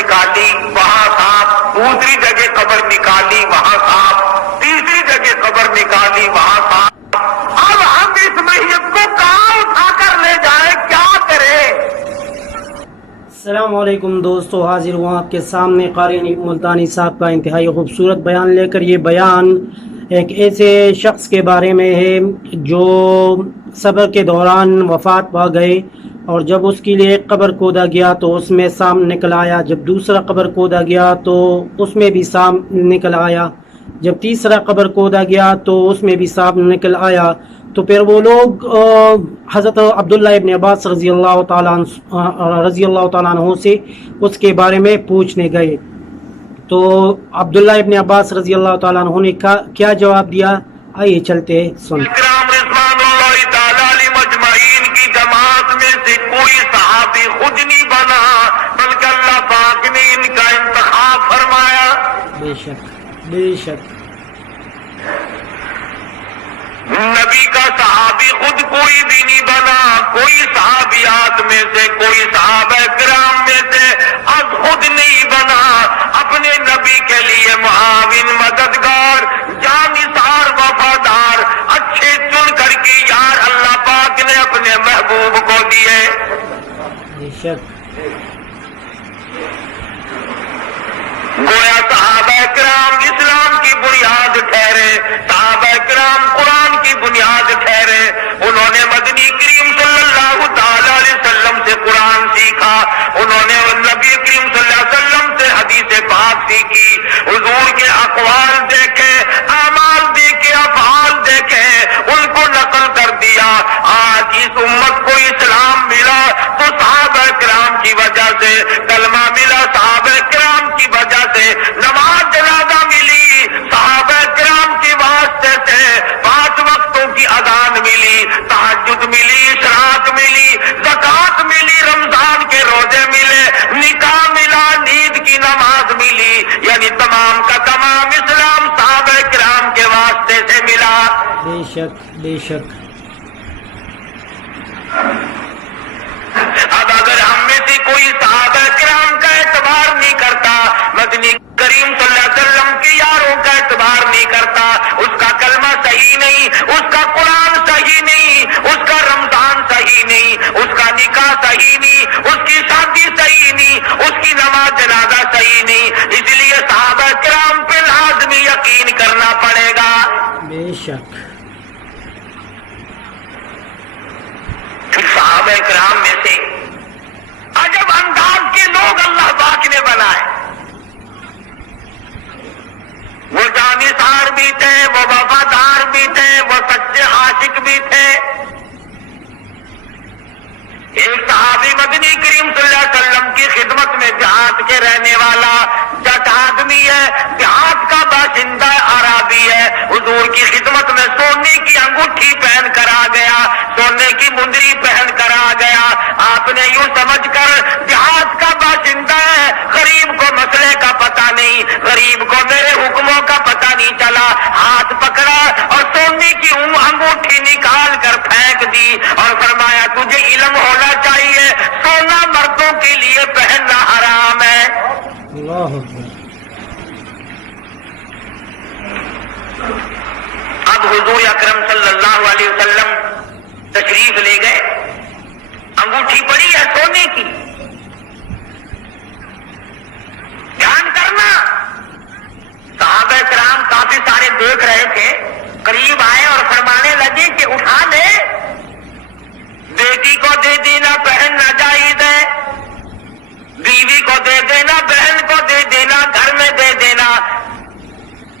نکالی وہاں سانپ، دوسری جگہ قبر نکالی وہاں سانپ، تیسری جگہ قبر نکالی وہاں سانپ۔ اب ہم اس میت کو کہاں اٹھا کر لے جائیں، کیا کریں؟ السلام علیکم دوستو، حاضر ہوں آپ کے سامنے قاری نعیم ملتانی صاحب کا انتہائی خوبصورت بیان لے کر۔ یہ بیان ایک ایسے شخص کے بارے میں ہے جو صبر کے دوران وفات پا گئے، اور جب اس کے لیے ایک قبر کھودا گیا تو اس میں سانپ نکل آیا، جب دوسرا قبر کھودا گیا تو اس میں بھی سانپ نکل آیا، جب تیسرا قبر کھودا گیا تو اس میں بھی سانپ نکل آیا۔ تو پھر وہ لوگ حضرت عبداللہ ابن عباس رضی اللہ تعالیٰ عنہ سے اس کے بارے میں پوچھنے گئے، تو عبداللہ ابن عباس رضی اللہ تعالیٰ عنہ نے کیا جواب دیا، آئیے چلتے ہیں سن۔ اکرام رضوان اللہ تعالی علیہ مجمعین کی جماعت میں سے کوئی صحابی خود نہیں بنا، بلکہ اللہ پاک نے ان کا انتخاب فرمایا۔ بے شک بے شک نبی کا صحابی خود کوئی بھی نہیں بنا، کوئی صحابیات میں سے، کوئی صحابہ کرام میں سے اب خود نہیں بنا، اپنے نبی کے لیے معاون، مددگار، جانثار، وفادار، اچھے چن کر کے یار اللہ پاک نے اپنے محبوب کو دیے۔ بے شک گویا صحابہ کرام اسلام کی بنیاد ٹھہرے، صحابہ کرام قرآن کی بنیاد ٹھہرے، انہوں نے مدنی کریم صلی اللہ تعالی علیہ وسلم سے قرآن سیکھا، انہوں نے نبی کریم صلی اللہ علیہ وسلم سے حدیث پاک سیکھی، حضور کے اقوال دیکھے، اعمال دیکھے، افعال دیکھے، ان کو نقل کر دیا۔ آج اس امت کو اسلام ملا تو صحابہ کرام کی وجہ سے، کلمہ ملا صحابہ کرام کی وجہ سے، نماز جنازہ ملی صحابہ کرام کے واسطے سے، 5 وقتوں کی اذان ملی، تہجد ملی، اشراق ملی، زکوٰۃ ملی، رمضان کے روزے ملے، نکاح ملا، نیند کی نماز ملی، یعنی تمام کا تمام اسلام صحابہ کرام کے واسطے سے ملا۔ بے شک بے شک اب اگر ہم میں سے کوئی صحابہ کرام کا اعتبار نہیں کرتا، مدنی کریم صلی اللہ علیہ وسلم کے یاروں کا اعتبار نہیں کرتا، اس کا کلمہ صحیح نہیں، اس کا قرآن صحیح نہیں، اس کا رمضان صحیح نہیں، اس کا نکاح صحیح نہیں، اس کی شادی صحیح نہیں، اس کی نماز جنازہ صحیح نہیں، اس لیے صحابہ کرام پہ لازمی یقین کرنا پڑے گا۔ بے شک صحابہ کرام میں سے عجب انداز کے لوگ اللہ پاک نے بنائے، وہ جانثار بھی تھے، وہ وفادار بھی تھے، وہ سچے عاشق بھی تھے۔ ایک صحابی مدنی کریم صلی اللہ علیہ وسلم کی خدمت میں دیہات کے رہنے والا جٹ آدمی ہے، دیہات کا باشندہ عربی ہے، حضور کی خدمت میں سونے کی انگوٹھی پہن کر آ گیا، سونے کی مندری پہن کر آ گیا۔ آپ نے یوں سمجھ کر دیہات کا باشندہ ہے، غریب کو مسئلے کا پتہ نہیں، غریب کو میرے حکموں کا پتہ نہیں چلا، ہاتھ پکڑا اور سونے کی انگوٹھی نکال کر پھینک دی اور فرمایا تجھے علم ہونا چاہیے، سونا مردوں کے لیے پہننا حرام ہے۔ اللہ اکبر۔ اب حضور اکرم صلی اللہ علیہ وسلم تشریف لے گئے، انگوٹھی پڑی ہے سونے کی، دھیان کرنا، صحابہ کرام کافی سارے دیکھ رہے تھے، قریب آئے اور فرمانے لگے کہ اٹھا لے، بیٹی کو دے دینا بہن ناجائز ہے، بیوی کو دے دینا، بہن کو دے دینا، گھر میں دے دینا،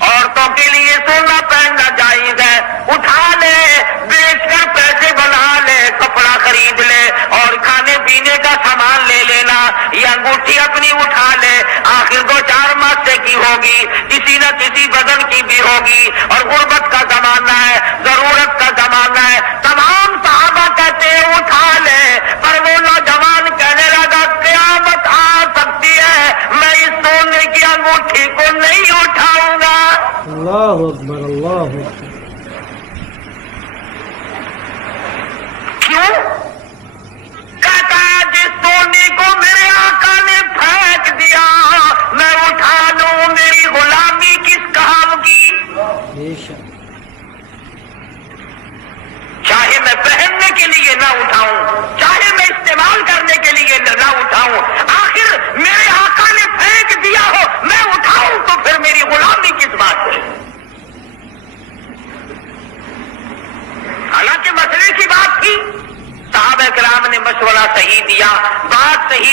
عورتوں کے لیے سونا پہننا جائز ہے، اٹھا لے، بیچ کر پیسے بنا لے، کپڑا خرید لے اور کھانے پینے کا سامان لے لینا، یہ انگوٹھی اپنی اٹھا لے، آخر 2-4 ماسے کی ہوگی، کسی نہ کسی بدن کی بھی ہوگی، اور غربت کا زمانہ ہے، ضرورت کا زمانہ ہے۔ تمام صحابہ کہتے ہیں اٹھا لے، پر وہ نوجوان کہنے لگا قیامت آ سکتی ہے، میں اس سونے کی انگوٹھی کو نہیں اٹھاؤں گا۔ اللہ اکبر اللہ اکبر۔ کیوں؟ کہتا ہے جس سونے کو میرے آقا نے پھینک دیا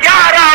11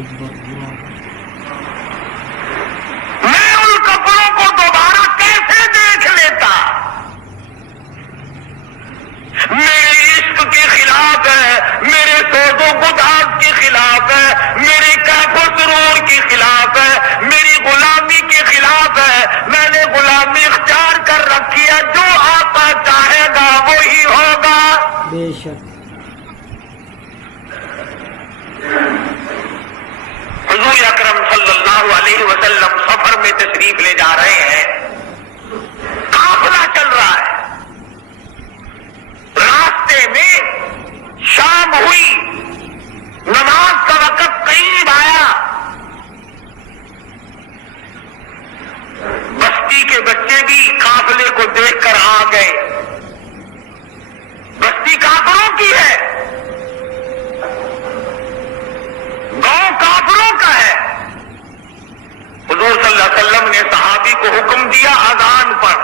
اکبر میں ان کپڑوں کو دوبارہ کیسے دیکھ لیتا؟ میرے عشق کے خلاف ہے، میرے سوز و گداز کے خلاف ہے، میرے کیف و سرور کے خلاف ہے، میری غلامی کے خلاف ہے۔ میں نے غلامی اختیار کر رکھی ہے، جو آقا چاہے گا وہی ہوگا۔ بے شک حضور اکرم صلی اللہ علیہ وسلم سفر میں تشریف لے جا رہے ہیں، قافلہ چل رہا ہے، راستے میں شام ہوئی، نماز کا وقت قریب آیا، بستی کے بچے بھی قافلے کو دیکھ کر آ گئے۔ بستی کافروں کی ہے، گاؤں کافروں کا ہے۔ حضور صلی اللہ علیہ وسلم نے صحابی کو حکم دیا اذان پر،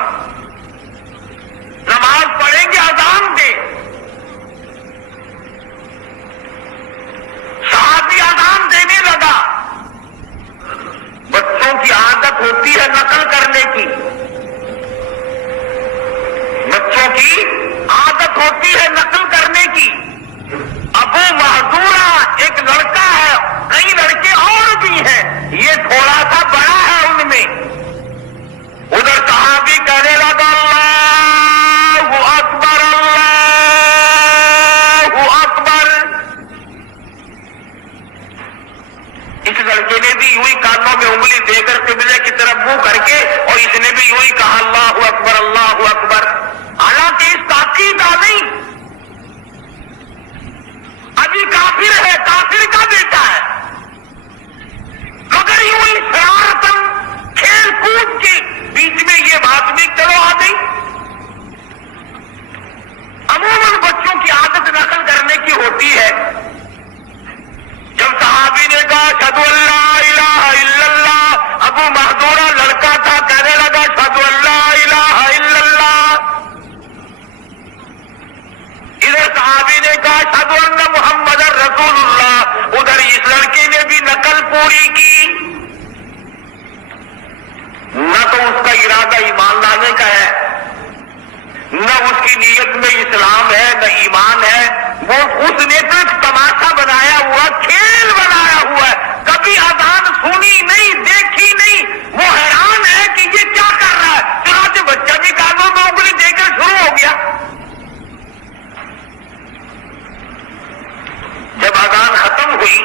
نماز پڑھیں گے اذان دے۔ صحابی اذان دینے لگا۔ بچوں کی عادت ہوتی ہے نقل کرنے کی، بچوں کی عادت ہوتی ہے نقل کرنے کی۔ ابو محذورہ ایک لڑکا ہے، کئی لڑکے اور بھی ہیں، یہ تھوڑا سا بڑا ہے ان میں۔ ادھر صحابی کہنے لگا اللہ اکبر اللہ اکبر۔ اس لڑکے نے بھی یوں ہی کانوں میں انگلی دے کر قبلے کی طرف منہ کر کے، اور اس نے بھی یوں ہی کہا اللہ اکبر اللہ اکبر۔ حالانکہ اس کا عقیدہ نہیں، ابھی کافر ہے، کافر کا بیٹا ہے، مگر یوں ہی شرارتن کھیل کود کے بیچ میں یہ بات بھی چلو آ گئی۔ عموماً بچوں کی عادت نقل کرنے کی ہوتی ہے۔ جب صحابی نے کہا اشہد ان لا الہ الا اللہ، ابو محذورہ لڑکا تھا، کہنے لگا اشہد ان لا الہ الا اللہ۔ ادھر صحابی نے کہا اشہد ان محمد رسول اللہ، ادھر اس لڑکے نے بھی نقل پوری کی۔ نہ تو اس کا ارادہ ایمان لانے کا ہے، نہ اس کی نیت میں اسلام ہے، نہ ایمان ہے۔ وہ اس نے تو ایک تماشا بنایا ہوا، کھیل بنایا ہوا ہے، کبھی اذان سنی نہیں، دیکھی نہیں، وہ حیران ہے کہ یہ کیا کر رہا ہے۔ چنانچہ بچہ بھی کانوں میں انگلی دے کر شروع ہو گیا۔ جب اذان ختم ہوئی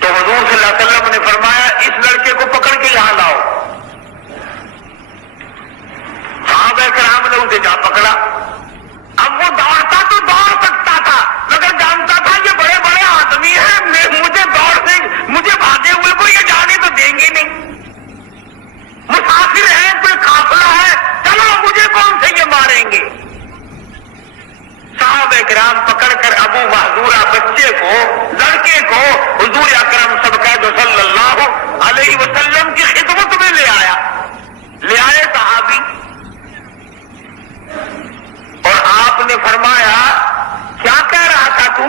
تو حضور صلی اللہ علیہ وسلم نے فرمایا اس لڑکے کو پکڑ کے یہاں لاؤ۔ صحابہ کرام نے اسے جا پکڑا۔ اب وہ دوڑتا تو دوڑ سکتا تھا، مگر جانتا تھا یہ بڑے بڑے آدمی ہیں، مجھے بھاگے ہوئے کو یہ جانے تو دیں گے نہیں، مسافر ہیں، کوئی قافلہ ہے، چلو مجھے کون سے یہ ماریں گے۔ صحابہ کرام پکڑ کر ابو محذورہ بچے کو، لڑکے کو حضور اکرم صلی اللہ علیہ وسلم کی خدمت میں لے آئے صحابی، اور آپ نے فرمایا کیا کہہ رہا تھا تو،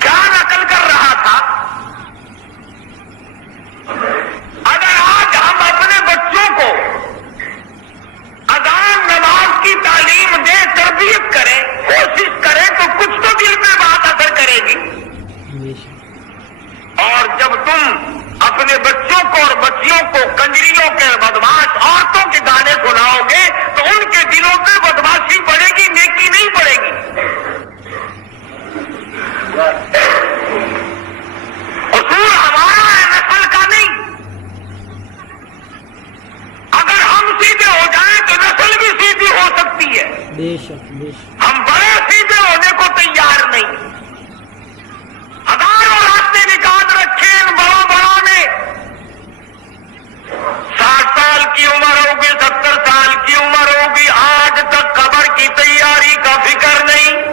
کیا نقل کر رہا تھا؟ اگر آج ہم اپنے بچوں کو اذان نماز کی تعلیم دیں، تربیت کریں، کوشش کریں تو کچھ تو دل میں بات اثر کرے گی۔ اور جب تم اپنے بچوں کو اور بچیوں کو کنجریوں کے بدماش عورتوں کے گانے سناؤ گے تو ان کے دلوں پہ بدماشی پڑے گی، نیکی نہیں پڑے گی۔ قصور ہمارا ہے، نسل کا نہیں۔ اگر ہم سیدھے ہو جائیں تو نسل بھی سیدھی ہو سکتی ہے۔ بے شک بے شک۔ ہم بڑے سیدھے ہونے کو تیار نہیں۔ ہزاروں راستے نکال رکھے ان بڑوں نے، 60 سال کی عمر ہوگی، 70 سال کی عمر ہوگی، آج تک قبر کی تیاری کا فکر نہیں۔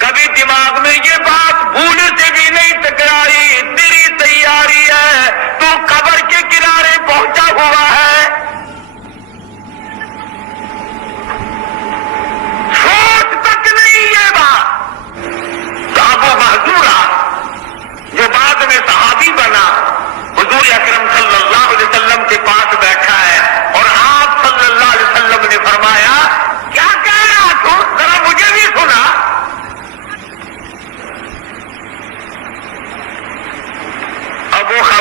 کبھی دماغ میں یہ بات بھول سے بھی نہیں ٹکرائی، تیری تیاری ہے، تو قبر کے کنارے پہنچا ہوا ہے۔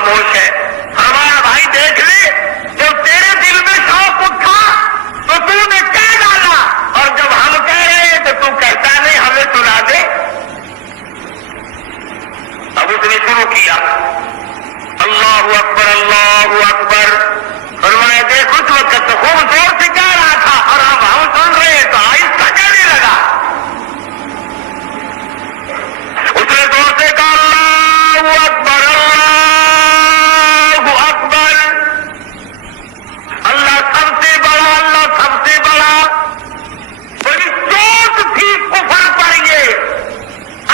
خاموش ہے. ہمارا بھائی دیکھ لے, جب تیرے دل میں شوق اٹھا تو تو نے کہہ ڈالا, اور جب ہم کہہ رہے ہیں تو تو کہتا نہیں ہمیں سنا دے. اب اس نے شروع کیا اللہ اکبر اللہ اکبر. فرمایا دیکھ اس وقت تو خوب زور سے کہہ رہا تھا, اور اب ہم سن رہے ہیں تو آہستہ کہنے لگا. اس نے زور سے کہا اللہ اکبر اللہ اکبر. اللہ سب سے بڑا, اللہ سب سے بڑا. بڑی چوٹ تھی کفر پر یہ.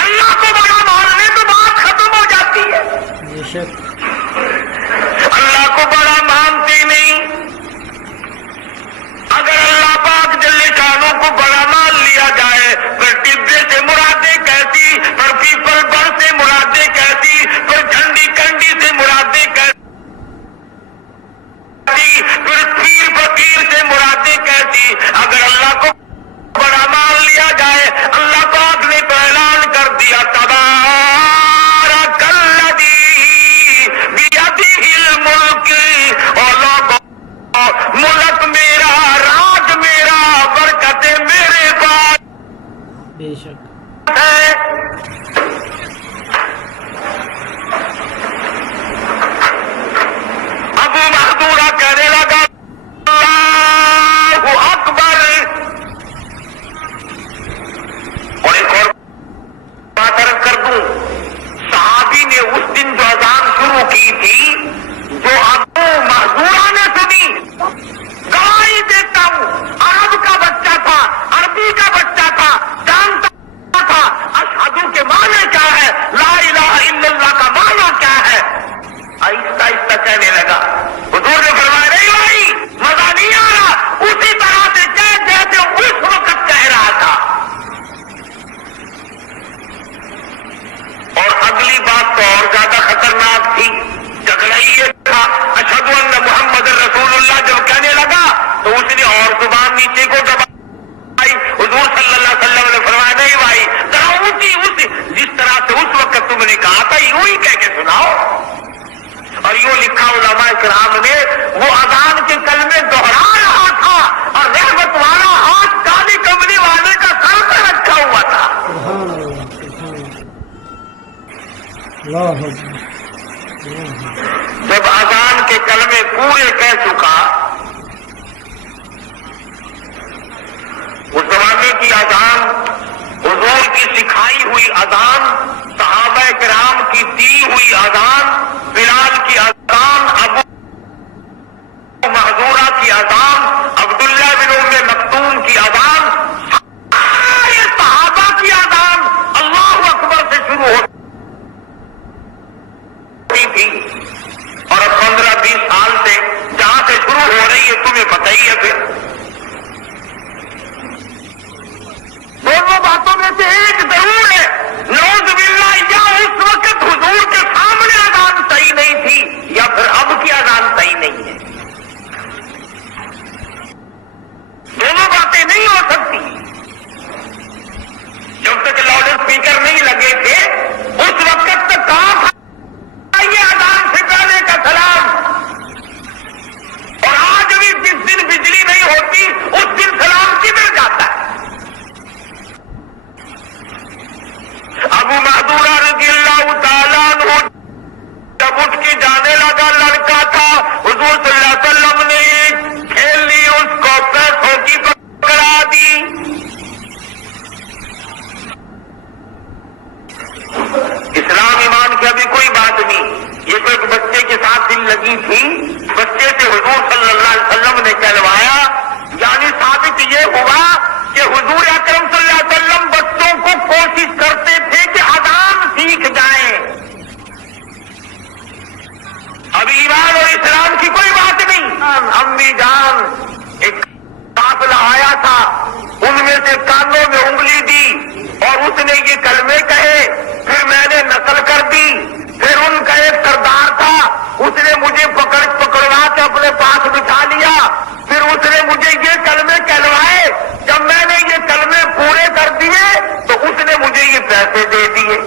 اللہ کو بڑا ماننے تو بات ختم ہو جاتی ہے. بے شک اللہ کو بڑا مانتے نہیں. اگر اللہ پاک جل شانوں کو بڑا مان لیا جائے پھر ٹبے سے مرادیں کیسی, پھر پیپل بڑ سے مرادیں کیسی, پھر جھنڈی کنڈی سے مرادیں کیسی, پھر پیر فقیر سے مرادیں کیسی. اگر اللہ کو بڑا مان لیا جائے, اللہ پاک نے تو اعلان کر دیا تبارک الذی بیدہ الملک. اور لوگوں ملک میرا, راج میرا, برکتیں میرے پاس بے شک ہے. ابو محذورہ کہنے لگا اللہ اکبر. اور ایک اور بات عرض کر دوں, صحابی نے اس دن جو اذان شروع کی تھی جو ابو محذورہ نے سنی, گواہی دیتا ہوں عرب کا بچہ تھا, عربی کا بچہ تھا, جانتا تھا اشہدو کے معنی کیا ہے, لا الہ الا اللہ کا معنی کیا ہے. آہستہ آہستہ کہنے لگا. حضور نے فرمایا نہیں بھائی مزہ نہیں آ رہا, اسی طرح سے کہہ جیسے اس وقت کہہ رہا تھا. اور اگلی بات تو اور زیادہ خطرناک تھی. جھگڑا یہ تھا اشہدو ان محمد رسول اللہ جب کہنے لگا تو اس نے اور زبان نیچے کو دبائی. حضور صلی اللہ علیہ وسلم نے فرمایا نہیں بھائی ذرا اسی جس طرح سے اس وقت تم نے کہا تھا یوں ہی کہہ کے سناؤ. اور یوں لکھا علماء کرام نے, وہ اذان کے کلمے دوہرا رہا تھا اور رحمت والا ہاتھ کالی کملی والے کا سر پہ رکھا ہوا تھا. سبحان اللہ سبحان اللہ اکبر. جب اذان کے کلمے پورے کہہ چکا, اس زمانے کی اذان, حضور کی سکھائی ہوئی اذان, صحابہ کرام کی دی ہوئی اذان, بلال کی اذان, ابو محذورہ کی اذان, عبداللہ بن ام مکتوم کی اذان, سارے صحابہ کی اذان اللہ اکبر سے شروع ہوتی تھی. اور اب 15-20 سال سے جہاں سے شروع ہو رہی ہے تمہیں پتہ ہی ہے. پھر دونوں باتوں میں سے ایک ضرور ہے, نعوذ باللہ یا اس وقت حضور کے سامنے اذان صحیح نہیں تھی یا پھر اب کی اذان صحیح نہیں ہے. دونوں باتیں نہیں ہو سکتی. جب تک لاؤڈ اسپیکر نہیں لگے تھے اس وقت تک کہاں تھا یہ اذان سے پہلے کا سلام. اور آج بھی جس دن بجلی نہیں ہوتی اس دن سلام کدھر جاتا ہے. ابو محذورہ رضی اللہ تعالیٰ عنہ جب اٹھ کے جانے لگا, لڑکا تھا, حضور صلی اللہ علیہ وسلم نے کھیل لی, اس کو پیسوں کی پکڑا دی. اسلام ایمان کی ابھی کوئی بات نہیں. یہ تو ایک بچے کے ساتھ دل لگی تھی, بچے سے حضور صلی اللہ علیہ وسلم نے کہلوایا. یعنی ثابت یہ ہوا کہ حضور اکرم صلی اللہ علیہ وسلم بچوں کو کوشش کرتے تھے کہ اذان سیکھ جائیں. ابھی ایمان اور اسلام کی کوئی بات نہیں. امی جان ایک قافلہ آیا تھا, ان میں سے کانوں میں انگلی دی اور اس نے یہ کلمے کہے, پھر میں نے نقل کر دی. پھر ان کا ایک سردار تھا, اس نے مجھے پکڑوا کے اپنے پاس بٹھا لیا. پھر اس نے مجھے یہ کلمے کہلوائے. جب میں نے یہ کلمے پورے کر دیے تو اس نے مجھے یہ پیسے دے دیے.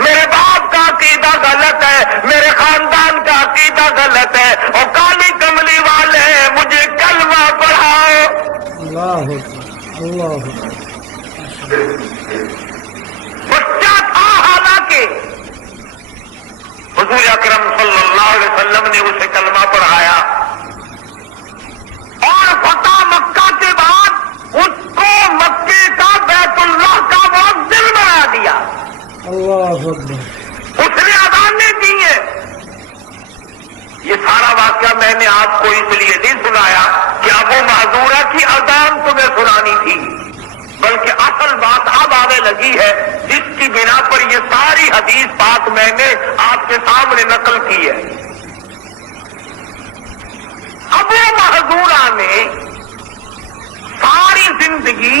میرے باپ کا عقیدہ غلط ہے، میرے خاندان کا عقیدہ غلط ہے، اور کالی کملی والے مجھے کلمہ پڑھاؤ۔ اللہ اکبر، اللہ اکبر۔ بچہ تھا، حالانکہ حضور اکرم صلی اللہ علیہ وسلم نے اسے کلمہ پڑھایا، اور فتح مکہ کے بعد اس کو مکے کا بیت اللہ کا مؤذن بنا دیا۔ اللہ اکبر۔ اس نے اذانیں دی ہیں۔ یہ سارا واقعہ میں نے آپ کو اس لیے نہیں سنایا کہ ابو معذورہ کی اذان تمہیں سنانی تھی، بلکہ اصل بات اب آنے لگی ہے جس کی بنا پر یہ ساری حدیث بات میں نے آپ کے سامنے نقل کی ہے۔ ابو معذورہ نے ساری زندگی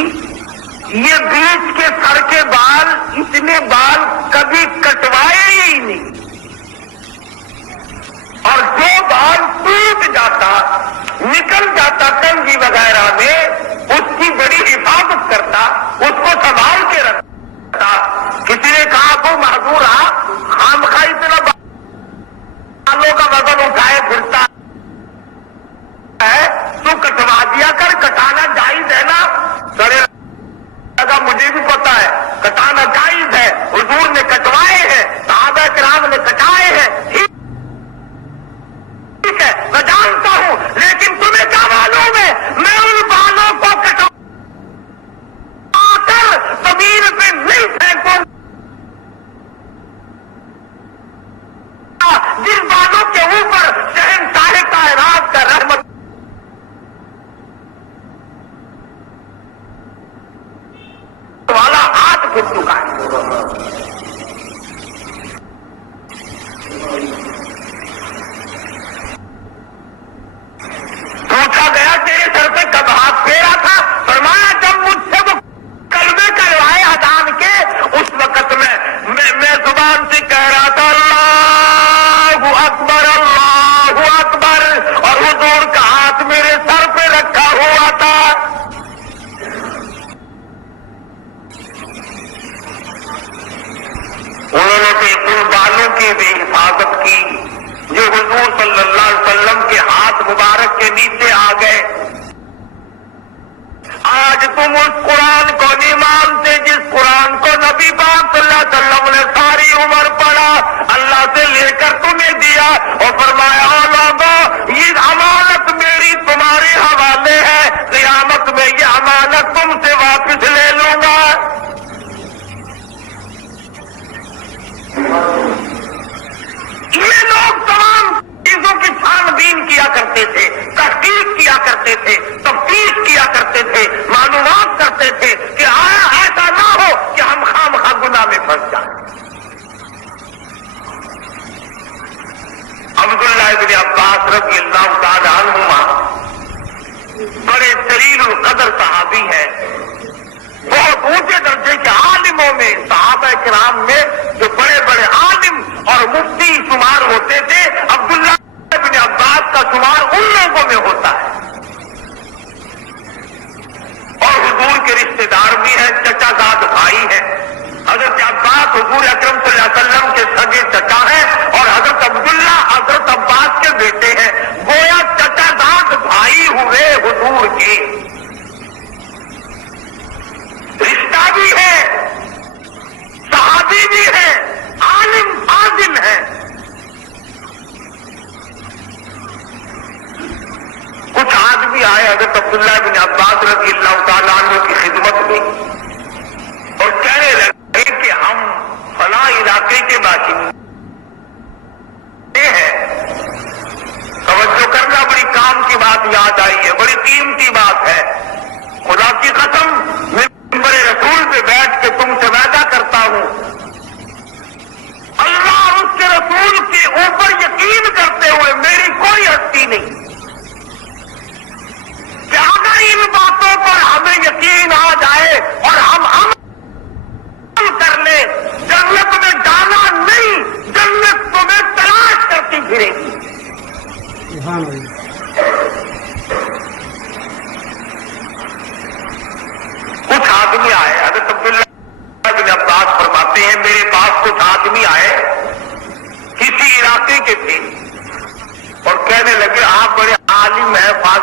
یہ بیچ کے سر کے بال، اتنے بال کبھی کٹوائے ہی نہیں، اور جو بال ٹوٹ جاتا نکل جاتا کنگھی وغیرہ میں اس کی بڑی حفاظت کرتا، اس کو سنبھال کے رکھتا۔ کسی نے کہا ابو معذورہ خامخواہ اتنا بالوں کا وزن اٹھائے پھرتا ہے، تو کٹوا دیا کر، کٹانا جائز ہے نا؟ سڑے لگا مجھے بھی پتا ہے کٹانا جائز ہے، حضور نے کٹوائے ہیں، صحابہ کرام نے کٹائے ہیں، ٹھیک ہے میں جانتا ہوں، لیکن تمہیں کیا معلوم ہے میں ان بالوں کو کٹوا کر زمین پہ نہیں پھینکوں گا جن بالوں کے اوپر شہنشاہ کائنات کا رحمت والا ہاتھ گر چکا ہے۔ پوچھا گیا تیرے سر پہ کب ہاتھ پھیرا تھا؟ فرمایا جب مجھ سے وہ کلمے کروائے اذان کے، اس وقت میں زبان سے کہہ رہا تھا اللہ اکبر اللہ اکبر، اور حضور کا ہاتھ میرے سر پہ رکھا ہوا تھا۔ انہوں نے ان بالوں کی بھی حفاظت کی جو حضور صلی اللہ علیہ وسلم کے ہاتھ مبارک کے نیچے آ گئے۔ آج تم اس قرآن کو نہیں مانتے جس قرآن کو نبی پاک صلی اللہ علیہ وسلم نے ساری عمر پڑھا، اللہ سے لے کر تمہیں دیا، اور فرمایا او لوگوں یہ امانت میری تمہارے حوالے ہے، قیامت میں یہ امانت تم سے واپس لے لوں گا۔ یہ لوگ تمام چیزوں کی چھان بین کیا کرتے تھے، تحقیق کیا کرتے تھے، تفتیش کیا کرتے تھے، معلومات کرتے تھے کہ آیا ایسا نہ ہو کہ ہم خواہ گناہ میں پھنس جائیں۔ عبداللہ ابن عباس رضی اللہ تعالی عنہما بڑے جلیل القدر صحابی ہیں، بہت اونچے درجے کے عالموں میں، صحابہ کرام میں جو بڑے بڑے عالم اور مفتی شمار ہوتے تھے، عبداللہ ابن عباس کا شمار ان لوگوں میں ہوتا ہے، اور حضور کے رشتے دار بھی ہیں، چچا زاد بھائی ہیں۔ حضرت عباس حضور اکرم صلی اللہ علیہ وسلم کے سگے چچا ہیں، اور حضرت عبداللہ حضرت عباس کے بیٹے ہیں، گویا چچا زاد بھائی ہوئے حضور کے، رشتہ بھی ہے، صحابی بھی ہے، عالم فاضل ہے۔ کچھ آدمی آئے حضرت عبداللہ بن عباس رضی اللہ تعالیٰ عنہ کی خدمت میں اور کہنے لگے کہ ہم فلاں علاقے کے باشندے ہیں۔ توجہ کرنا، بڑی کام کی بات یاد آئی ہے، بڑی قیمتی بات ہے۔ خدا کی قسم منبر رسول پہ بیٹھ کے تم سے وعدہ کرتا ہوں، اللہ اور اس کے رسول کے اوپر یقین کرتے ہوئے میری کوئی ہستی نہیں کہ اگر ان باتوں پر ہمیں یقین آ جائے اور ہم عمل کر لیں، جنت میں جانا نہیں، جنت تمہیں تلاش کرتی پھرے گی۔ سبحان اللہ۔ کچھ آدمی آئے، حضرت عبداللہ بن عباس فرماتے ہیں میرے پاس کچھ آدمی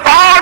100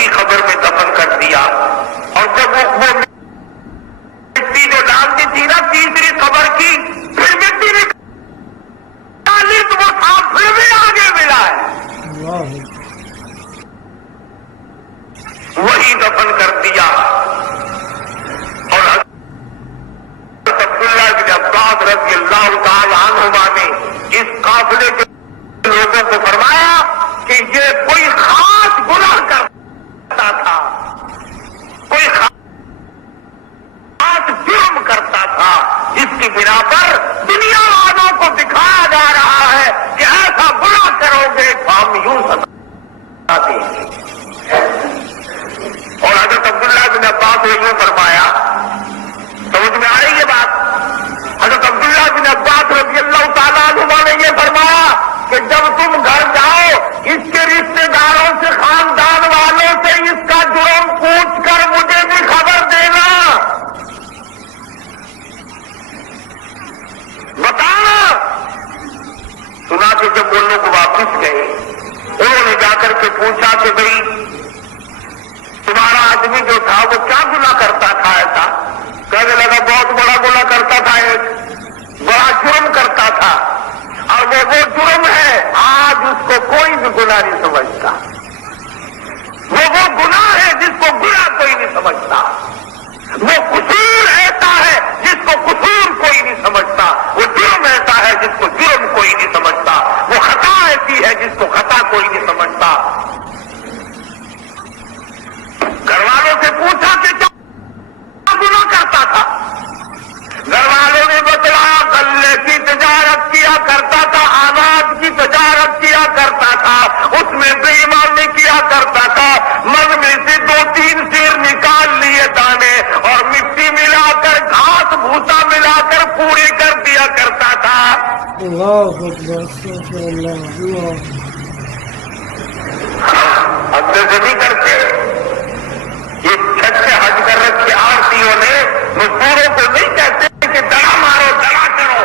اسی قبر میں دفن کر دیا، اور جب وہ مٹی جو ڈال دی تھی نا تیسری قبر کی، پھر مٹی نکالی تو وہ سانپ پھر بھی آگے ملا ہے، وہی دفن کر دیا۔ اور حضرت عبداللہ بن عباس رضی اللہ تعالی عنہما نے اس قافلے کے لوگوں کو فرمایا کہ یہ کوئی خاص گناہ کرتا تھا، کوئی خاص جرم کرتا تھا، جس کی بنا پر دنیا والوں کو دکھایا جا رہا ہے کہ ایسا گناہ کرو گے تو ہم یوں سزا دیں گے۔ اور حضرت عبداللہ بن عباس نے یوں فرمایا، سمجھ میں آ رہی ہے بات؟ حضرت عبداللہ بن عباس رضی اللہ تعالیٰ عنہما نے یہ فرمایا کہ جب تم گھر جاؤ اس کے رشتے داروں سے، خاندان والوں سے اس کا جرم پوچھ کر مجھے بھی خبر دینا، بتانا۔ سنا کہ جب وہ لوگ واپس گئے، انہوں نے جا کر کے پوچھا کہ بھئی تمہارا آدمی جو تھا وہ کیا گناہ کرتا تھا؟ ایسا کہنے لگا بہت بڑا گناہ کرتا تھا، ایک بڑا جرم کرتا تھا، اور وہ جرم ہے آج اس کو کوئی بھی گناہ نہیں سمجھتا، وہ گناہ ہے جس کو گناہ کوئی نہیں سمجھتا، وہ قصور ایسا ہے جس کو قصور کوئی نہیں سمجھتا، وہ جرم ایسا ہے جس کو جرم کوئی نہیں سمجھتا، وہ خطا ایسی ہے جس کو خطا کوئی نہیں سمجھتا۔ گھر والوں سے پوچھا کہ کیا گناہ کرتا تھا؟ گھر والوں نے بتلایا غلے کی تجارت کیا کرتا تھا، اناج کی تجارت کیا کرتا تھا، اس میں بے ایمانی کیا کرتا تھا، من میں سے 2-3 سیر نکال لیے دانے اور مٹی ملا کر گھاس بھوسا ملا کر پوری کر دیا کرتا تھا۔ اللہ اکبر، استغفر اللہ۔ اب سے نہیں کرتے، یہ چھت سے حج کر رکھے آرتیوں نے مزدوروں کو نہیں کہتے کہ دڑا مارو، دڑا کرو،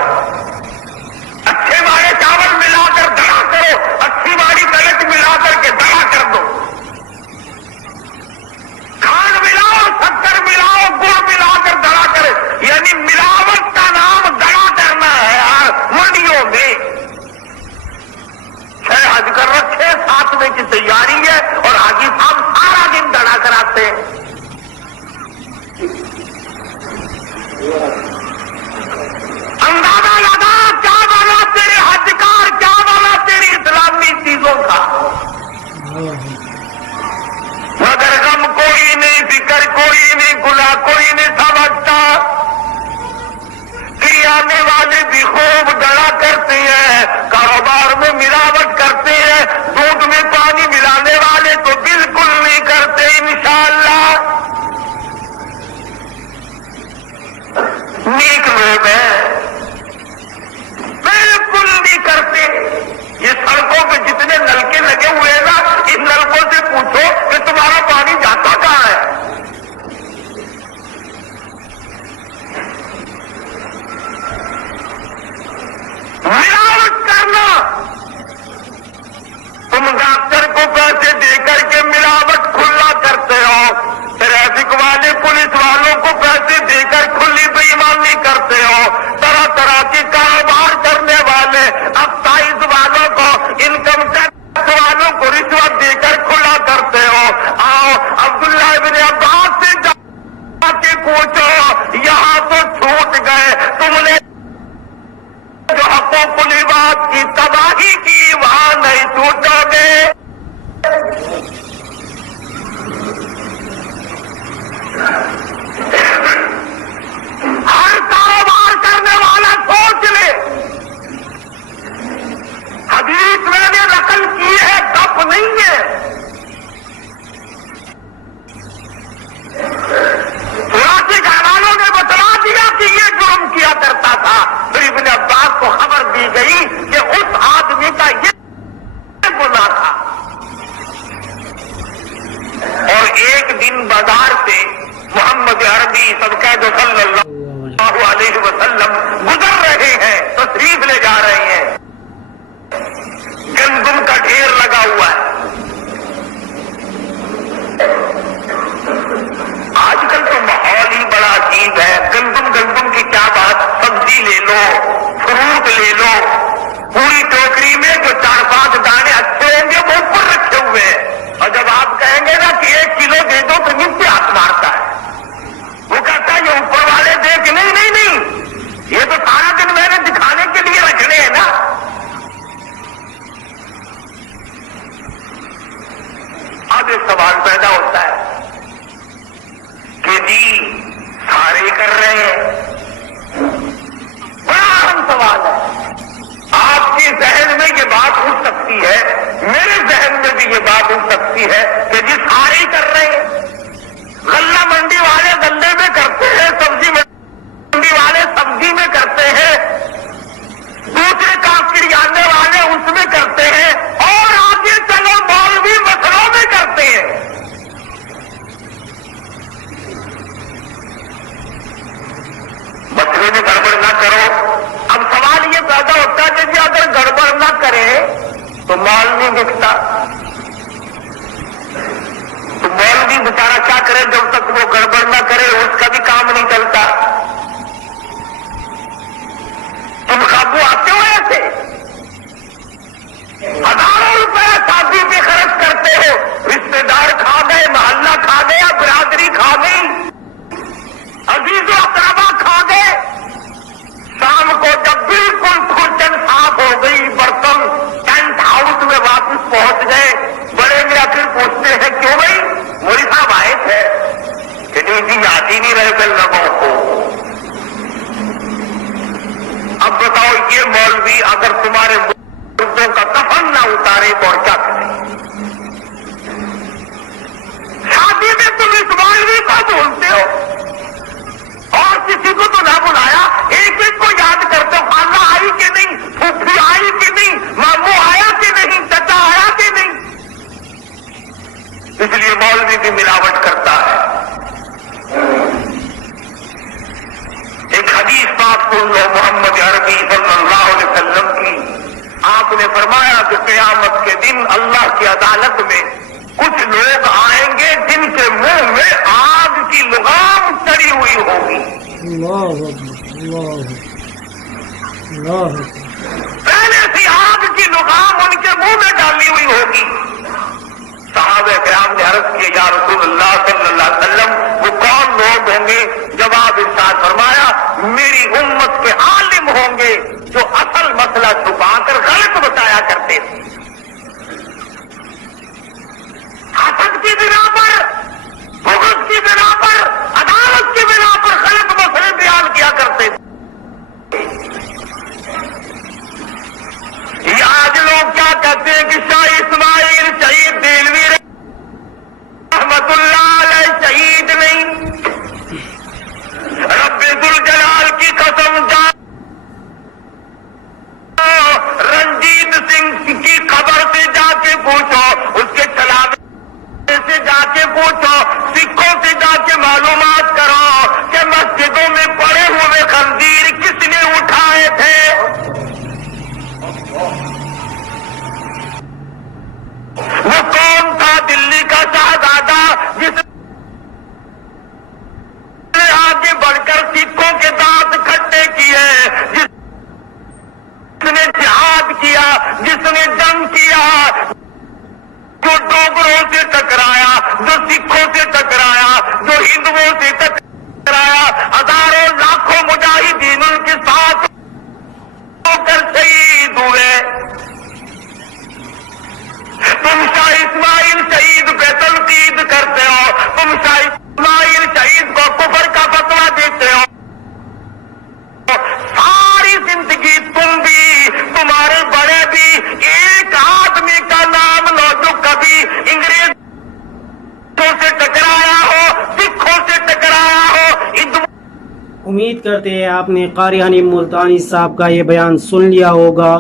اچھے والے چاول ملا کر دڑا کرو، اچھی والی کلچ ملا کر کے دڑا کر دو، کھانڈ ملاؤ، شکر ملاؤ، گڑ ملا کر دڑا کرے، یعنی ملاوٹ کا نام دڑا کرنا ہے یار منڈیوں میں۔ 6 حج کر رکھے، 7ویں کی تیاری ہے اور حاجی صاحب سارا دن دڑا کراتے ہیں۔ اندازہ لگا کیا والا تیرے حج کا اور کیا والا تیری اسلامی چیزوں کا، مگر غم کوئی نہیں، فکر کوئی نہیں، گناہ کوئی نہیں سمجھتا۔ آنے والے بھی خوب ڈرا کرتے ہیں، کاروبار میں ملاوٹ کرتے ہیں، دودھ میں پانی ملانے والے تو بالکل نہیں کرتے انشاءاللہ، نیک لوگ ہیں، بالکل نہیں کرتے۔ یہ سڑکوں پہ جتنے نلکے لگے ہوئے ہیں نا، ان نلکوں سے پوچھو کہ تمہارا پانی جاتا کہاں ہے؟ ملاوٹ کرنا، تم ڈاکٹر کو پیسے دے کر کے ملاوٹ کھلا کرتے ہو، ٹریفک والے پولیس والوں کو پیسے دے کر کھلی بے ایمانی کرتے ہو، طرح طرح کے کاروبار کرنے والے ایکسائز والوں کو، انکم ٹیکس والوں کو رشوت دے کر کھلا کرتے ہو۔ آؤ عبداللہ بن عباس سے جا کے پوچھو، یہاں تو چھوٹ گئے، تم نے جو حقوق العباد کی تباہی کی وہاں نہیں چھوٹو گے۔ ہر کاروبار کرنے والا سوچ لے، حدیث میں نے نقل کی ہے، گپ نہیں ہے۔ فراسی گھرانوں نے بتلا دیا کہ یہ جرم کیا کرتا تھا، پھر ابن عباس کو خبر دی گئی کہ اس آدمی کا یہ گناہ تھا۔ اور ایک دن بازار سے محمد عربی صدقہ جو صلی اللہ علیہ وسلم گزر رہے ہیں، تشریف لے جا رہے ہیں، گندم کا ڈھیر لگا ہوا ہے، پیدا ہوتا ہے کہ جی سارے کر رہے ہیں. بڑا اہم سوال ہے. آپ کے ذہن میں یہ بات اٹھ سکتی ہے, میرے ذہن میں بھی یہ بات اٹھ سکتی ہے کہ جی سارے ہی کر رہے ہیں. غلہ منڈی والے غلے میں کرتے ہیں, سبزی منڈی والے سبزی میں کرتے ہیں, دوسرے کاکڑیانے والے اس میں کرتے ہیں, اور آگے چلو مولوی مسلوں میں کرتے ہیں. مسئلے میں گڑبڑ نہ کرو. اب سوال یہ پیدا ہوتا ہے کہ جی اگر گڑبڑ نہ کرے تو مال نہیں بکتا, تو مولوی بیچارہ کیا کرے جب تک وہ گڑبڑ نہ کرے, اس کا بھی کام نہیں چلتا. تم قابو آتے ہو ایسے, ہزاروں روپے شادی پہ خرچ کرتے ہو, رشتے دار کھا گئے, محلہ کھا گیا, برادری کھا گئی, عزیز و اقربا کھا گئے. شام کو جب بالکل کھرچن صاف ہو گئی, برتن ٹینٹ ہاؤس میں واپس پہنچ گئے, بڑے میاں پھر پوچھتے ہیں کیوں بھائی مولوی صاحب آئے تھے, کہ نہیں جی یاد ہی نہیں رہے پھر لوگوں کو. اب بتاؤ یہ مولوی اگر تمہارے مردوں کا کفن نہ اتارے تو اور کیا کرے؟ شادی میں تم اس مولوی کو بولتے ہو اور کسی کو تو نہ بلایا, ایک ایک کو یاد کرتے ہو, خالہ آئی کہ نہیں, پھوپھی آئی کہ نہیں, ماموں آیا کہ نہیں, چچا آیا کہ نہیں. اس لیے مولوی بھی ملاوٹ کرتا ہے. ایک حدیث پاک سن لو محمد عربی صلی اللہ علیہ وسلم کی. آپ نے فرمایا کہ قیامت کے دن اللہ کی عدالت میں کچھ لوگ آئیں گے جن کے منہ میں آگ کی لگام چڑھی ہوئی ہوگی. پہلے سے آگ کی لگام ان کے منہ میں ڈالی ہوئی ہوگی. صحابہ کرام نے عرض کیا یا رسول اللہ صلی اللہ علیہ وسلم وہ کون لوگ ہوں گے؟ جواب ارشاد فرمایا میری امت کے عالم ہوں گے جو اصل مسئلہ چھپا کر غلط بتایا کرتے تھے. حسد کی بنا پر, بغض کی بنا پر, عدالت کی بنا پر غلط مسئلے بیان کیا کرتے تھے. یہ آج لوگ کیا کہتے ہیں کہ شاہ اسماعیل شہید دہلوی رحمت اللہ علیہ شہید نہیں, رب ذوالجلال کی قسم جا رنجیت سنگھ کی خبر سے جا کے پوچھو, اس کے چلاوے سے جا کے پوچھو, سکھوں سے جا کے معلومات کرو کہ مسجدوں میں پڑے ہوئے خنزیر کس نے اٹھائے تھے. وہ کون تھا دلی کا شہزادہ جس نے آگے بڑھ کر سکھوں کے دانت کھٹے کیے, جس نے جہاد کیا, جس نے جنگ کیا, جو ڈوگروں سے ٹکرایا, جو سکھوں سے ٹکرایا, جو ہندوؤں سے ٹکرایا, ہزاروں لاکھوں مجاہدین ان کے ساتھ ہو کر شہید ہوئے. تم شاہ اسماعیل شہید پہ تنقید کرتے ہو, تم شاہ اسماعیل شہید کو کفر کا فتویٰ دیتے ہو. ساری زندگی تم بھی, تمہارے بڑے بھی, ایک آدمی کا نام لو جو کبھی انگریزوں سے ٹکرایا ہو, سکھوں سے ٹکرایا ہو. امید کرتے ہیں آپ نے قاری حنیف ملتانی صاحب کا یہ بیان سن لیا ہوگا,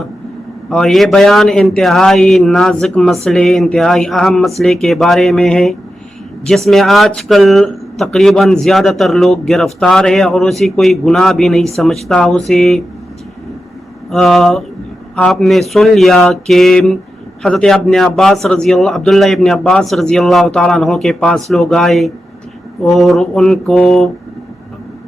اور یہ بیان انتہائی نازک مسئلے, انتہائی اہم مسئلے کے بارے میں ہے, جس میں آج کل تقریباً زیادہ تر لوگ گرفتار ہے اور اسے کوئی گناہ بھی نہیں سمجھتا. اسے آپ نے سن لیا کہ حضرت عبداللہ ابن عباس رضی اللہ تعالیٰ عنہ کے پاس لوگ آئے اور ان کو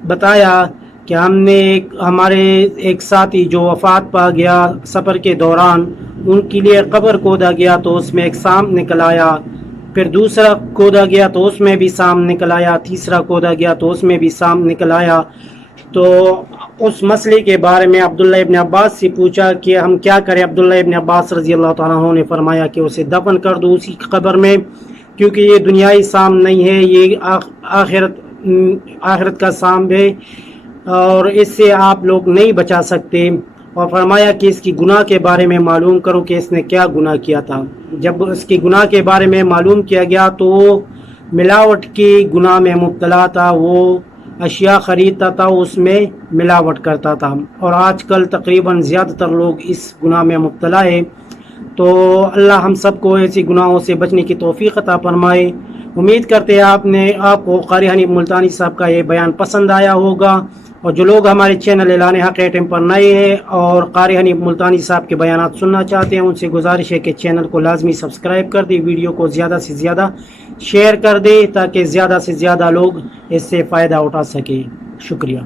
بتایا کہ ہم نے ہمارے ایک ساتھی جو وفات پا گیا سفر کے دوران, ان کے لیے قبر کھودا گیا تو اس میں ایک سانپ نکل آیا, پھر دوسرا کھودا گیا تو اس میں بھی سانپ نکل آیا, تیسرا کھودا گیا تو اس میں بھی سانپ نکل آیا. تو اس مسئلے کے بارے میں عبداللہ ابن عباس سے پوچھا کہ ہم کیا کریں. عبداللہ ابن عباس رضی اللہ تعالیٰ عنہ نے فرمایا کہ اسے دفن کر دو اسی قبر میں. کیونکہ یہ دنیائی سام نہیں ہے، یہ آخرت کا سام ہے، اور اس سے آپ لوگ نہیں بچا سکتے۔ اور فرمایا کہ اس کی گناہ کے بارے میں معلوم کرو کہ اس نے کیا گناہ کیا تھا۔ جب اس کی گناہ کے بارے میں معلوم کیا گیا تو وہ ملاوٹ کی گناہ میں مبتلا تھا، وہ اشیاء خریدتا تھا، اس میں ملاوٹ کرتا تھا، اور آج کل تقریباً زیادہ تر لوگ اس گناہ میں مبتلا ہے۔ تو اللہ ہم سب کو ایسی گناہوں سے بچنے کی توفیق عطا فرمائے۔ امید کرتے ہیں آپ کو قاری حنیف ملتانی صاحب کا یہ بیان پسند آیا ہوگا، اور جو لوگ ہمارے چینل اعلان حق ایٹم پر نئے ہیں اور قاری حنیف ملتانی صاحب کے بیانات سننا چاہتے ہیں، ان سے گزارش ہے کہ چینل کو لازمی سبسکرائب کر دیں، ویڈیو کو زیادہ سے زیادہ شیئر کر دیں تاکہ زیادہ سے زیادہ لوگ اس سے فائدہ اٹھا سکیں۔ شکریہ۔